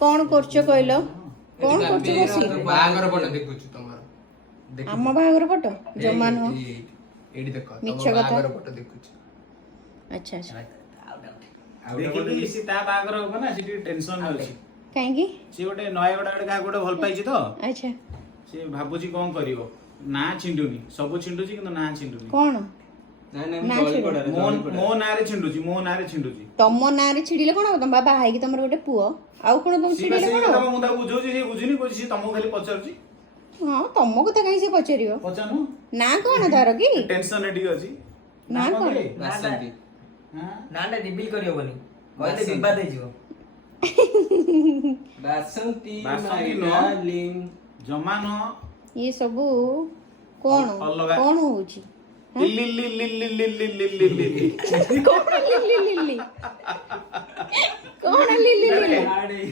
कौन करछ कहलो कौन करछ बसी बागर फोटो देखुछु तमर आम बागर फोटो जमा नो एडी देखो मिछ तमर कथा बागर फोटो देखुछु अच्छा अच्छा देखि सी ता बागर हो ना सिटी टेंशन अछि काहे की सी गोटे नयगड आडे का गोटे भल पाइछि तो अच्छा सी भाबुची कोन करिवो ना छिंडुनी सब छिंडुची किंतु ना छिंडुनी कौन ना मो नारे छिंडुची तम ना रे छिड़िले कोन तम बाबा हाई की तमर गोटे पुओ आउ कोन तुम छिड़िले कोन मु ता बुझौची सी बुझिनी कोछि सी तमो खाली पचरची हां तम कथा कहि से पचरियो पचानु ना कोन तार की टेंशन एडी अछि ना कोन बासंती ना ना रिवील करियो बनी कहले विवाद हे जिवो बासंती बासंती नो। डार्लिंग जमा न ये सब कौन अलगा। कौन होची lily lily lily lily lily कौन लिली लिली कौन लिली लिली आड़े